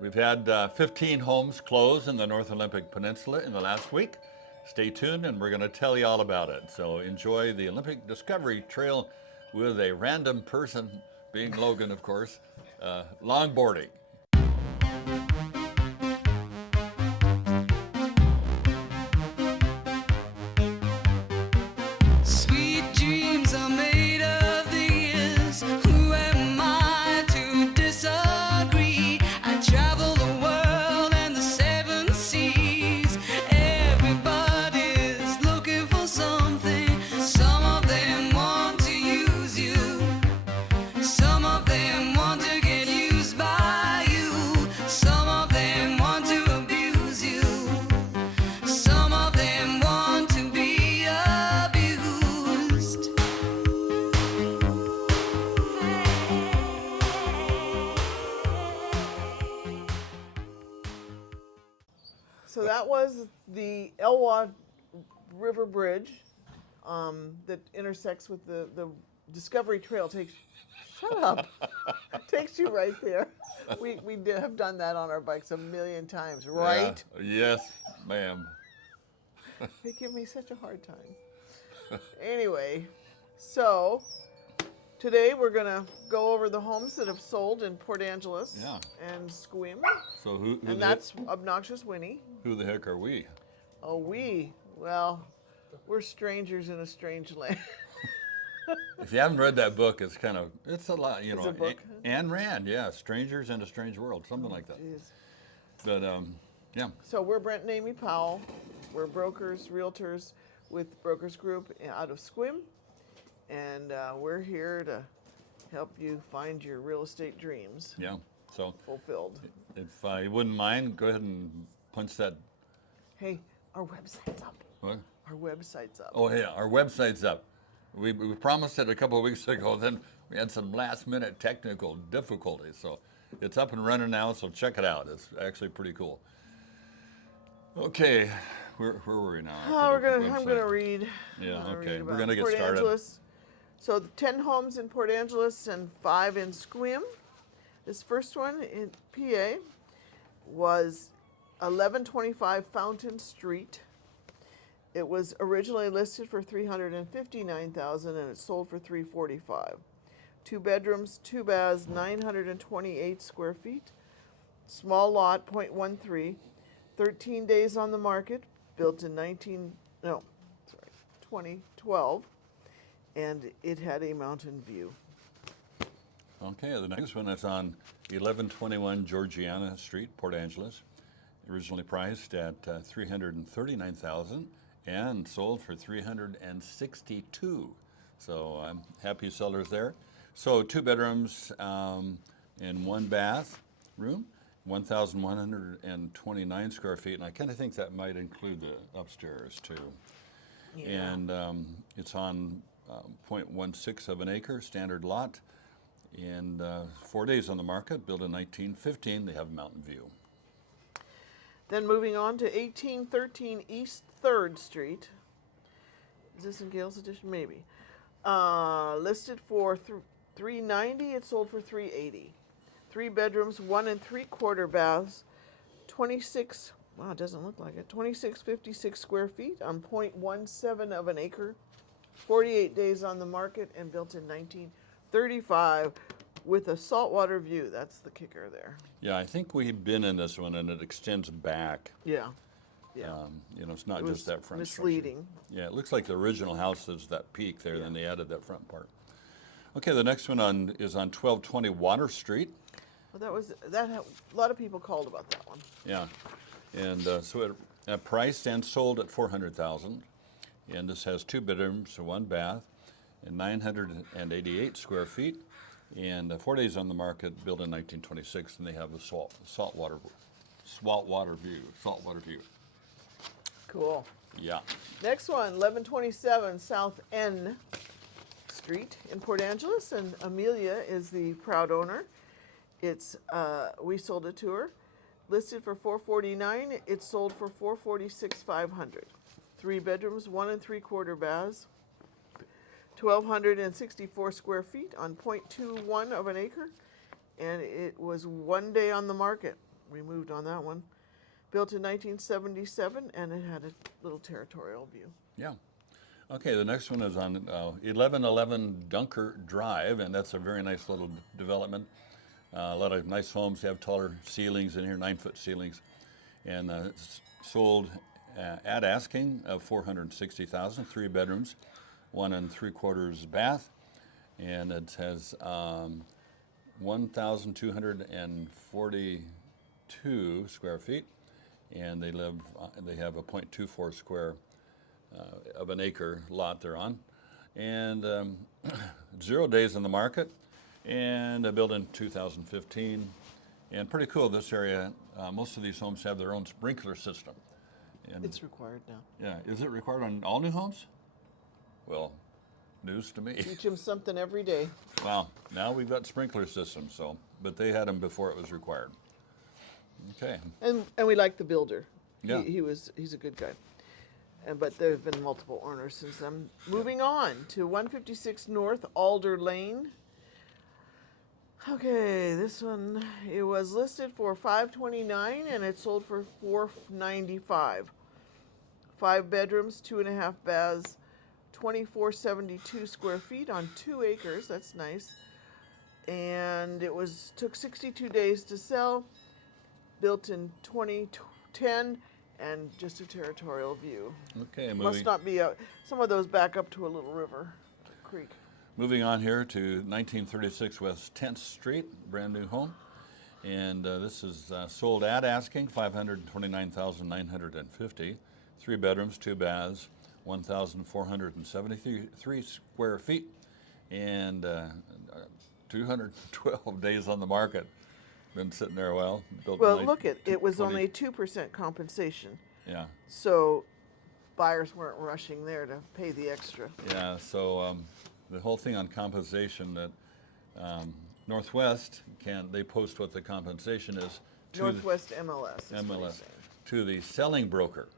We've had 15 homes close in the North Olympic Peninsula in the last week. Stay tuned and we're going to tell you all about it. So enjoy the Olympic Discovery Trail with a random person, being Logan, of course, longboarding. Sweet dreams are made of these. Who am I to disagree? I travel the world and the seven seas. Everybody's looking for something. Some of them want to use you. Some of them want to get used by you. Some of them want to abuse you. Some of them want to be abused. So that was the Elwha River Bridge that intersects with the Discovery Trail. Shut up. Takes you right there. We have done that on our bikes a million times, right? Yeah. Yes, ma'am. They give me such a hard time. Anyway, so today we're going to go over the homes that have sold in Port Angeles Yeah. and Sequim. So who And that's Obnoxious Winnie. who the heck are we? Oh, well, we're strangers in a strange land. If you haven't read that book, it's a lot, It's a book? Anne Rand, yeah, Strangers in a Strange World, something like that. Jeez. But yeah, So we're Brent and Amy Powell. We're brokers, realtors with Brokers Group out of Sequim. And we're here to help you find your real estate dreams yeah. So fulfilled. if you wouldn't mind, go ahead and punch that. Hey, our website's up. What? Our website's up. Oh yeah, our website's up. We promised it a couple of weeks ago. Then we had some last-minute technical difficulties, so it's up and running now. So check it out. It's actually pretty cool. Okay, where were we now? I'm gonna read. Yeah, I'm gonna okay. read We're about gonna get Port started. Angeles. So 10 homes in Port Angeles and 5 in Sequim. This first one in PA was 1125 Fountain Street. It was originally listed for $359,000 and it sold for $345,000. 2 bedrooms, 2 baths, 928 square feet. Small lot, 0.13. 13 days on the market, built in 2012, and it had a mountain view. Okay, the next one is on 1121 Georgiana Street, Port Angeles. Originally priced at $339,000 and sold for $362,000. So I'm happy sellers there. So 2 bedrooms and 1 bath room, 1,129 square feet, and I kind of think that might include the upstairs too. Yeah. And it's on 0.16 of an acre, standard lot, and 4 days on the market, built in 1915. They have mountain view. Then moving on to 1813 East 3rd Street. Is this in Gale's edition? Maybe. Listed for $390,000. It sold for $380,000. 3 bedrooms, 1 3/4 baths, 26. Wow, it doesn't look like it. 2656 square feet on 0.17 of an acre. 48 days on the market and built in 1935 with a saltwater view. That's the kicker there. Yeah, I think we've been in this one, and it extends back. Yeah. Yeah. It's not It just was that front structure. misleading. Yeah, it looks like the original house is that peak there, then they added that front part. Okay, the next one is on 1220 Water Street. Well, a lot of people called about that one. Yeah, and so it priced and sold at $400,000, and this has 2 bedrooms, 1 bath, and 988 square feet, and 4 days on the market, built in 1926, and they have a saltwater view. Cool. Yeah. Next one, 1127 South N Street in Port Angeles, and Amelia is the proud owner. We sold it to her. Listed for $449,000. It sold for $446,500. 3 bedrooms, 1 3/4 baths, 1,264 square feet on 0.21 of an acre, and it was 1 day on the market. we moved on that one. Built in 1977, and it had a little territorial view. Yeah. Okay, the next one is on 1111 Dunker Drive, and that's a very nice little development. A lot of nice homes have taller ceilings in here, 9-foot ceilings, and it's sold at asking of $460,000, 3 bedrooms, 1 3/4 bath, and it has 1,242 square feet, and they have a 0.24 square of an acre lot they're on, and 0 days on the market, and built in 2015, and pretty cool. This area, most of these homes have their own sprinkler system. And It's required now. yeah, is it required on all new homes? Well, news to me. Teach them something every day. Well, now we've got sprinkler systems, so, but they had them before it was required. Okay. And we like the builder. Yeah. He's a good guy. But there have been multiple owners since then. Moving on to 156 North Alder Lane. Okay, this one, it was listed for $529 and it sold for $495. 5 bedrooms, 2.5 baths, 2,472 square feet on 2 acres. That's nice. And it took 62 days to sell. Built in 2010, and just a territorial view. Okay, Must not be some of those back up to a little river, creek. moving on here to 1936 West 10th Street, brand new home. And this is sold at asking, $529,950, 3 bedrooms, 2 baths, 1,473 square feet, and 212 days on the market. Been sitting there a while. Well, look, it was only 2% compensation, Yeah, so buyers weren't rushing there to pay the extra. yeah. So the whole thing on compensation that Northwest they post what the compensation is to Northwest MLS. Is the what he's MLS saying. to the selling broker,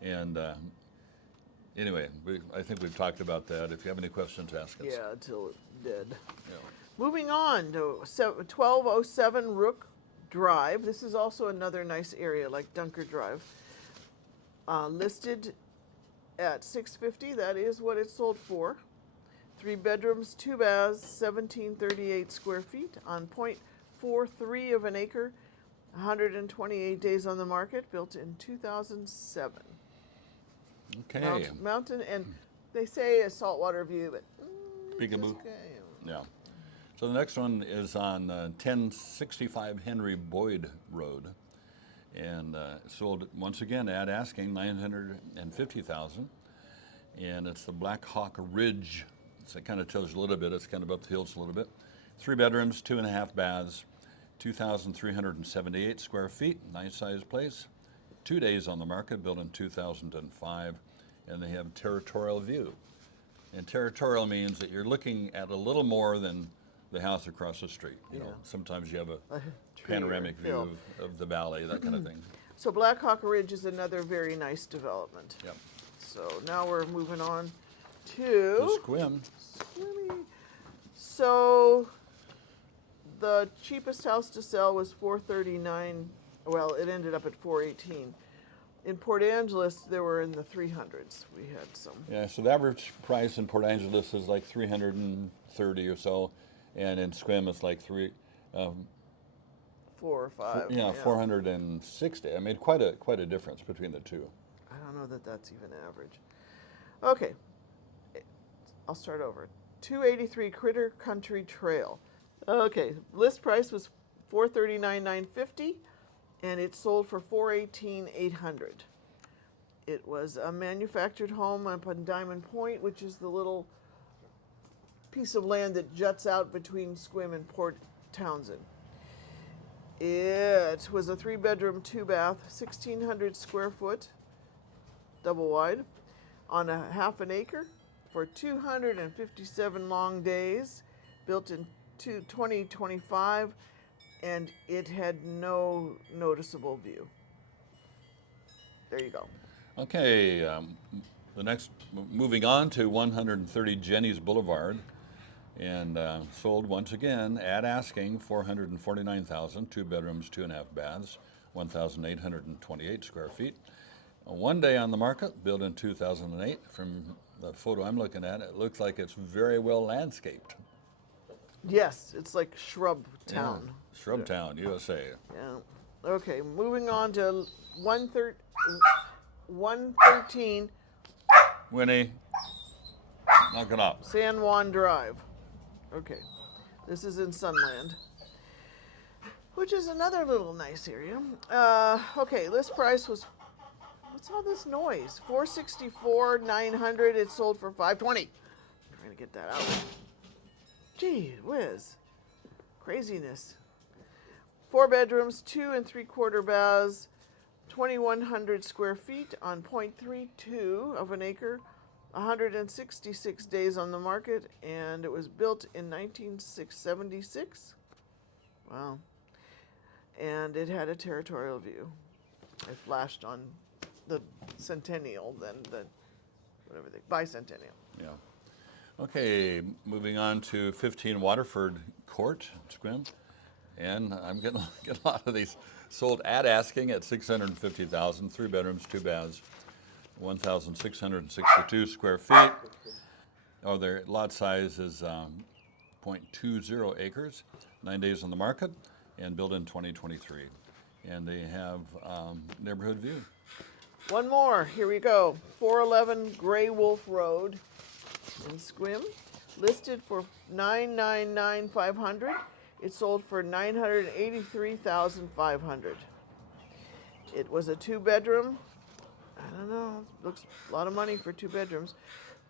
and anyway, I think we've talked about that. If you have any questions, ask us. Yeah, until it did. Yeah. Moving on to 1207 Rook Drive. This is also another nice area like Dunker Drive. Listed at $650. That is what it sold for. 3 bedrooms, 2 baths, 1,738 square feet on 0.43 of an acre. 128 days on the market. Built in 2007. Okay. Mountain, and they say a saltwater view, but Peekaboo. okay. Yeah. So the next one is on 1065 Henry Boyd Road, and sold once again at asking $950,000, and it's the Black Hawk Ridge. So it kind of tells you a little bit. It's kind of up the hills a little bit. 3 bedrooms, 2.5 baths, 2,378 square feet. Nice sized place. 2 days on the market. Built in 2005, and they have territorial view. And territorial means that you're looking at a little more than the house across the street. You know, Yeah. sometimes you have a Tree or panoramic view hill. of the valley, that kind of thing. So Black Hawk Ridge is another very nice development. Yep. So now we're moving on The to Sequim. Squimmy. So the cheapest house to sell was $439. Well, it ended up at $418. In Port Angeles, they were in the 300s. We had some. Yeah, so the average price in Port Angeles is like 330 or so, and in Sequim it's like 4 or 5. 460. I mean, quite a difference between the two. I don't know that that's even average. Okay, I'll start over. 283 Critter Country Trail. Okay, list price was $439,950, and it sold for $418,800. It was a manufactured home up on Diamond Point, which is the little piece of land that juts out between Sequim and Port Townsend. It was a 3 bedroom, 2 bath, 1,600 square foot, double wide, on a half an acre for 257 long days, built in 2025, and it had no noticeable view. There you go. Okay, moving on to 130 Jenny's Boulevard. And sold once again at asking, 449,000, 2 bedrooms, 2.5 baths, 1,828 square feet. One day on the market, built in 2008. From the photo I'm looking at, it looks like it's very well landscaped. Yes, it's like Shrub Yeah. Town. Shrub Town, USA. Yeah. Okay, moving on to 113 Winnie, knock it off. San Juan Drive. Okay, this is in Sunland, which is another little nice area. Okay, list price was, what's all this noise? 464,900. It sold for 520. Trying to get that out. Gee whiz, craziness. 4 bedrooms, 2 3/4 baths, 2,100 square feet on 0.32 of an acre, 166 days on the market, and it was built in 1976. Wow. And it had a territorial view. It flashed on the Centennial, then the whatever they bicentennial. Yeah. Okay, moving on to 15 Waterford Court, Sequim. And I'm getting a lot of these sold at asking at 650,000, 3 bedrooms, 2 baths, 1,662 square feet. Oh, their lot size is 0.20 acres, 9 days on the market, and built in 2023. And they have neighborhood view. One more. Here we go. 411 Gray Wolf Road in Sequim, listed for $999,500. It sold for $983,500. It was a 2-bedroom. I don't know. Looks a lot of money for 2 bedrooms.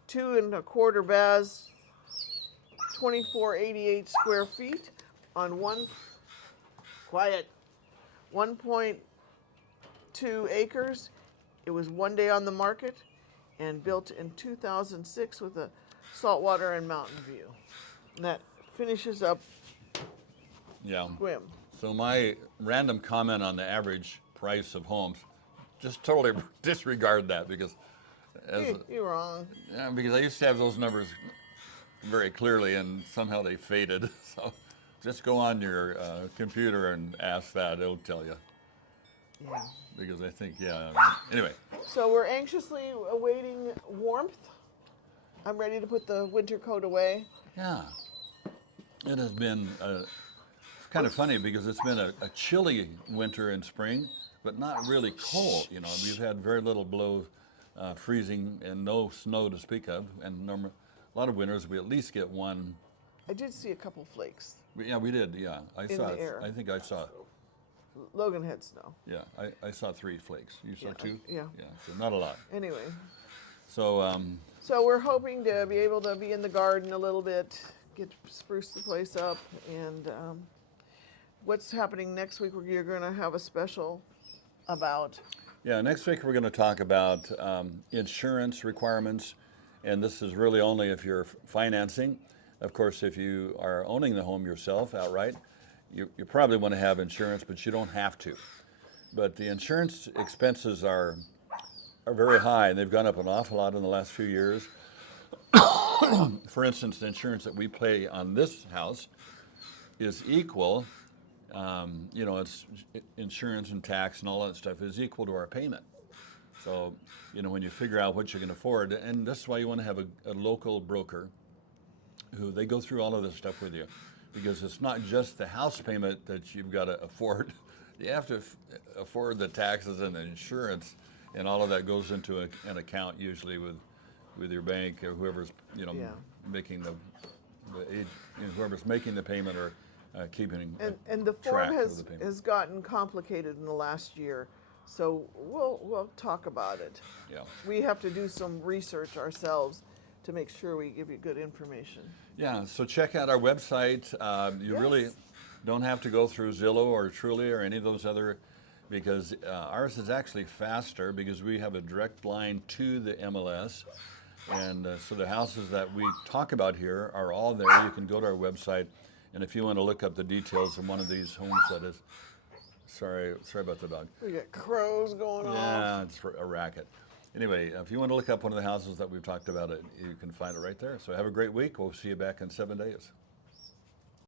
2 1/4 baths, 2,488 square feet on 1.2 acres. It was 1 day on the market and built in 2006 with a saltwater and mountain view. And that finishes up Yeah. Sequim. So my random comment on the average price of homes, just totally disregard that because You're wrong. yeah, because I used to have those numbers very clearly and somehow they faded. So just go on your computer and ask that, it'll tell you. Yeah. Because I think, yeah, anyway. So we're anxiously awaiting warmth. I'm ready to put the winter coat away. Yeah. It has been kind of funny because it's been a chilly winter and spring, but not really cold. You know, we've had very little below freezing and no snow to speak of. And a lot of winters we at least get one. I did see a couple flakes. Yeah, we did. Yeah, I In saw. the air. I think I saw. Logan had snow. Yeah, I saw 3 flakes. You saw Yeah, 2. yeah. Yeah, so not a lot. Anyway, So so we're hoping to be able to be in the garden a little bit, get spruce the place up, and what's happening next week? You're going to have a special about. yeah, next week we're going to talk about insurance requirements, and this is really only if you're financing. Of course, if you are owning the home yourself outright, you probably want to have insurance, but you don't have to. But the insurance expenses are very high, and they've gone up an awful lot in the last few years. For instance, the insurance that we pay on this house is equal. It's insurance and tax and all that stuff is equal to our payment. So, when you figure out what you can afford, and this is why you want to have a local broker who they go through all of this stuff with you, because it's not just the house payment that you've got to afford. You have to afford the taxes and the insurance, and all of that goes into an account usually with your bank or whoever's making whoever's making the payment or keeping And the track form of the payment. has gotten complicated in the last year, so we'll talk about it. Yeah. We have to do some research ourselves to make sure we give you good information. Yeah, so check out our website. You really Yes. don't have to go through Zillow or Truly or any of those other, because ours is actually faster because we have a direct line to the MLS. And so the houses that we talk about here are all there. You can go to our website, and if you want to look up the details of one of these homes that is, sorry about the dog. We got crows going on. Yeah, it's a racket. Anyway, if you want to look up one of the houses that we've talked about, you can find it right there. So have a great week. We'll see you back in 7 days.